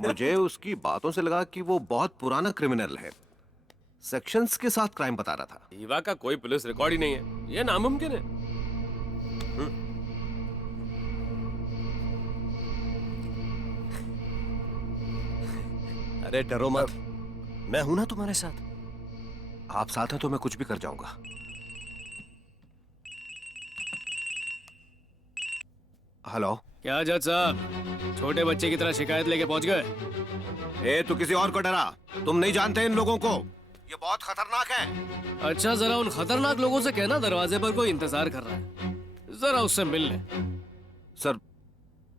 मुझे उसकी बातों से लगा कि वो बहुत पुराना क्रिमिनल है। सेक्शंस के साथ क्राइम बता रहा था। ईवा का कोई पुलिस रिकॉर्ड ही नहीं है, ये नामुमकिन है। अरे डरो मत, मैं हूं ना तुम्हारे साथ। आप साथ हैं तो मैं कुछ भी कर जाऊंगा। हेलो। क्या जज साहब, छोटे बच्चे की तरह शिकायत लेके पहुंच गए? ए, तू किसी और को डरा। तुम नहीं जानते इन लोगों को, ये बहुत खतरनाक है। अच्छा, जरा उन खतरनाक लोगों से कहना दरवाजे पर कोई इंतजार कर रहा है, जरा उससे मिल ले। सर,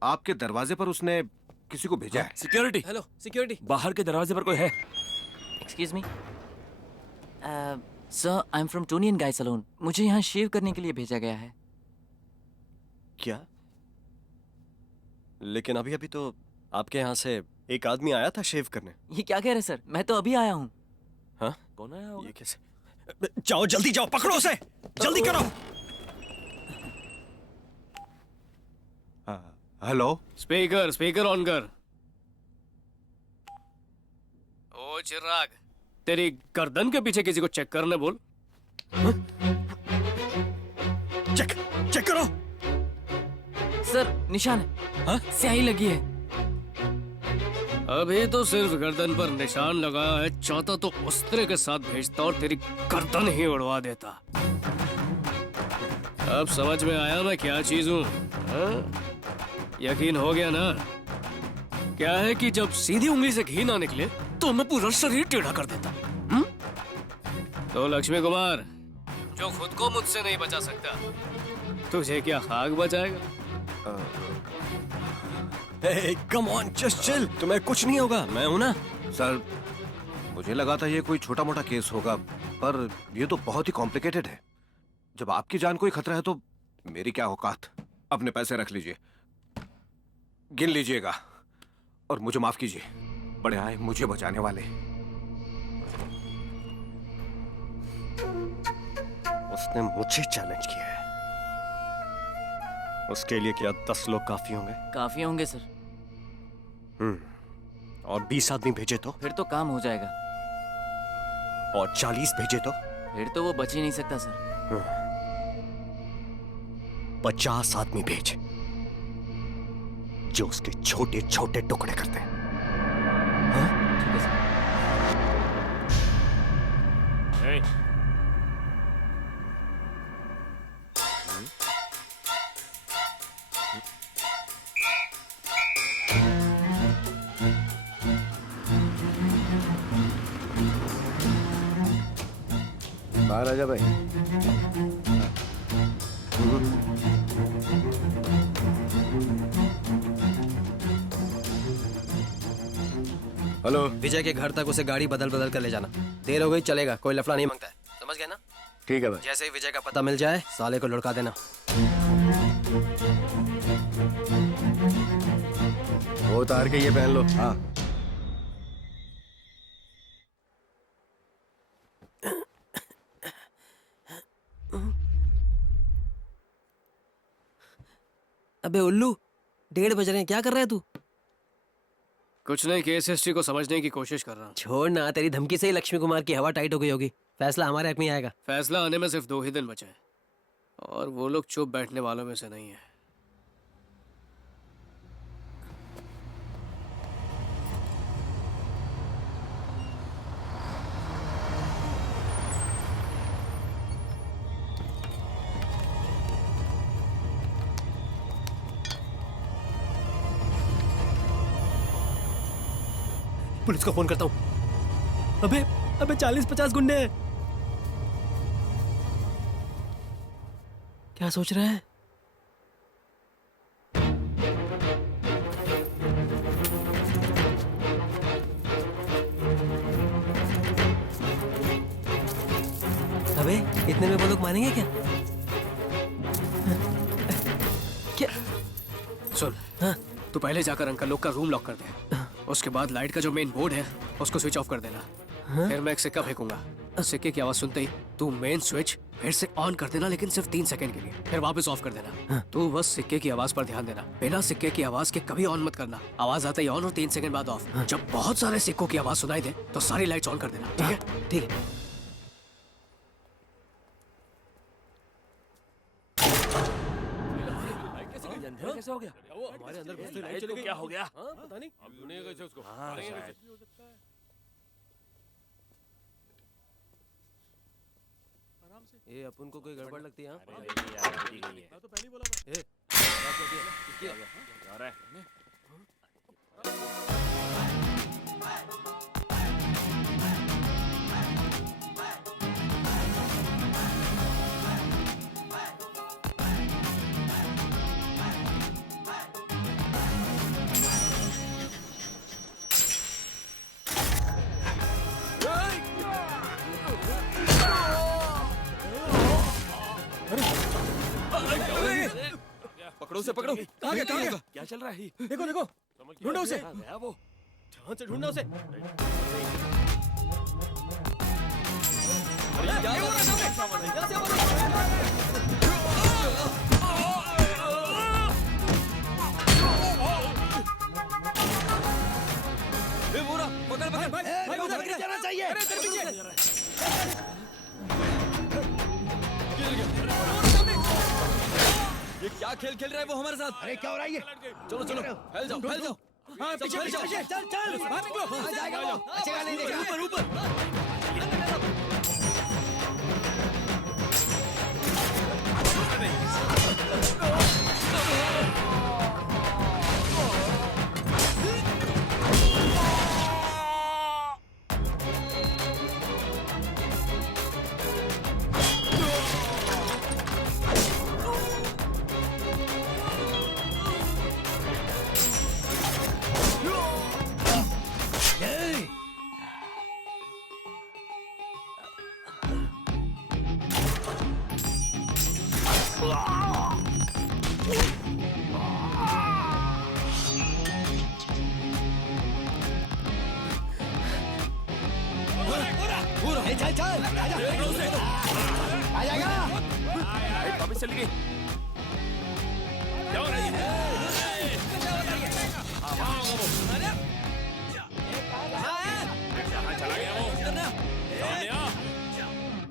आपके दरवाजे पर उसने किसी को भेजा है। Security, hello security. बाहर के दरवाजे पर कोई है? Excuse me sir, I am from Toni and Guy salon. मुझे यहाँ शेव करने के लिए भेजा गया है। क्या? लेकिन अभी अभी तो आपके यहाँ से एक आदमी आया था शेव करने। ये क्या कह रहे सर, मैं तो अभी आया हूँ। हाँ? कौन आया होगा? ये कैसे? जाओ जल्दी जाओ, पकड़ो उसे, जल्दी करो। हेलो। स्पीकर स्पीकर ऑन कर। ओ चिराग, तेरी गर्दन के पीछे किसी को चेक करने बोल। चेक चेक करो। सर, निशान है। हाँ? स्याही लगी है। अभी तो सिर्फ गर्दन पर निशान लगा है, चाहता तो उस्त्रे के साथ भेजता और तेरी गर्दन ही उड़वा देता। अब समझ में आया मैं क्या चीज हूँ? यकीन हो गया ना? क्या है कि जब सीधी उंगली से घी ना निकले तो मैं पूरा शरीर टेढ़ा कर देता। तो लक्ष्मी कुमार, जो खुद को मुझसे नहीं बचा सकता, तुझे क्या खाक बचाएगा? कम ऑन, जस्ट चिल, तुम्हें कुछ नहीं होगा, मैं हूं ना। सर, मुझे लगा था ये कोई छोटा मोटा केस होगा, पर ये तो बहुत ही कॉम्प्लिकेटेड है। जब आपकी जान कोई खतरा है तो मेरी क्या औकात। अपने पैसे रख लीजिए, गिन लीजिएगा और मुझे माफ कीजिए। बड़े आए मुझे बचाने वाले। उसने मुझे चैलेंज किया है, उसके लिए क्या 10 लोग काफी होंगे? काफी होंगे सर। और 20 आदमी भेजे तो? फिर तो काम हो जाएगा। और 40 भेजे तो? फिर तो वो बच ही नहीं सकता सर। 50 आदमी भेज, जो उसके छोटे छोटे टुकड़े करते हैं। ठीक है सर। बाहर आजा भाई। हेलो। विजय के घर तक उसे गाड़ी बदल बदल कर ले जाना। देर हो गई, चलेगा, कोई लफड़ा नहीं मांगता है, समझ गए ना? ठीक है भाई। जैसे ही विजय का पता मिल जाए, साले को लुढ़का देना। वो उतार के ये पहन लो। हाँ। अबे उल्लू, 1:30 बज रहे हैं, क्या कर रहा है तू? कुछ नहीं, केस हिस्ट्री को समझने की कोशिश कर रहा हूँ। छोड़ ना, तेरी धमकी से ही लक्ष्मी कुमार की हवा टाइट हो गई होगी। फैसला हमारे हक में आएगा। फैसला आने में सिर्फ 2 ही दिन बचे हैं और वो लोग चुप बैठने वालों में से नहीं है। पुलिस को फोन करता हूँ। अबे अबे 40-50 गुंडे हैं। क्या सोच रहे हैं? अबे इतने में वो लोग मानेंगे क्या? क्या? सुन, हाँ? तू पहले जाकर अंकल लोग का रूम लॉक कर दे। उसके बाद लाइट का जो मेन बोर्ड है उसको स्विच ऑफ कर देना। फिर मैं एक सिक्का फेंकूंगा। सिक्के की आवाज सुनते ही तू मेन स्विच फिर से ऑन कर देना, लेकिन सिर्फ 3 सेकंड के लिए, फिर वापस ऑफ कर देना। तू बस सिक्के की आवाज पर ध्यान देना, बिना सिक्के की आवाज के कभी ऑन मत करना। आवाज आता ही ऑन और 3 सेकंड बाद ऑफ। जब बहुत सारे सिक्कों की आवाज सुनाई दे तो सारी लाइट्स ऑन कर देना, ठीक है? ठीक है। कैसे हो गया? हमारे अंदर घुसते लाइट चली गई। क्या हो गया? हाँ, पता नहीं। अब ढूंढेगा कैसे उसको? हाँ, शायद। ये अपन को कोई गड़बड़ लगती है? हाँ? मैं तो पहले ही बोला था। ए, किसकी है? जा रहा है। पकड़ो उसे, पकड़ो। कहाँ गया? क्या चल रहा है? देखो देखो, ढूंढो उसे। वो ध्यान से ढूंढना उसे। पकड़ पकड़ भाई, उधर गिर जाना चाहिए। अरे तेरे पीछे। ये क्या खेल खेल रहा है वो हमारे साथ? अरे क्या हो रहा है ये? चलो चलो, फैल जाओ, फैल जाओ। हाँ, पीछे पीछे पीछे, चल चल, बाहर निकलो। आ जाएगा वो, अच्छेगा नहीं देगा। ऊपर ऊपर। चल चल, आ जाएगा। वापस चली गई। क्या हो रहा है? चला गया वो।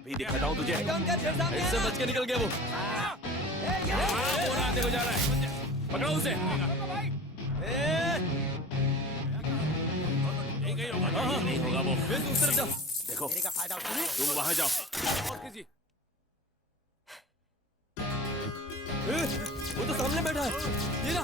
भी दिखाता हूँ तुझे। इससे बच के निकल गया वो। देखो जा रहा है, पकड़ो उसे। नहीं होगा वो। उस तरफ जाओ। देखो तुम वहां जाओ। वो तो सामने बैठा है, ये ना।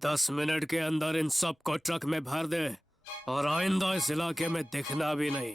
दस मिनट के अंदर इन सब को ट्रक में भर दे और आइंदा इस इलाके में दिखना भी नहीं।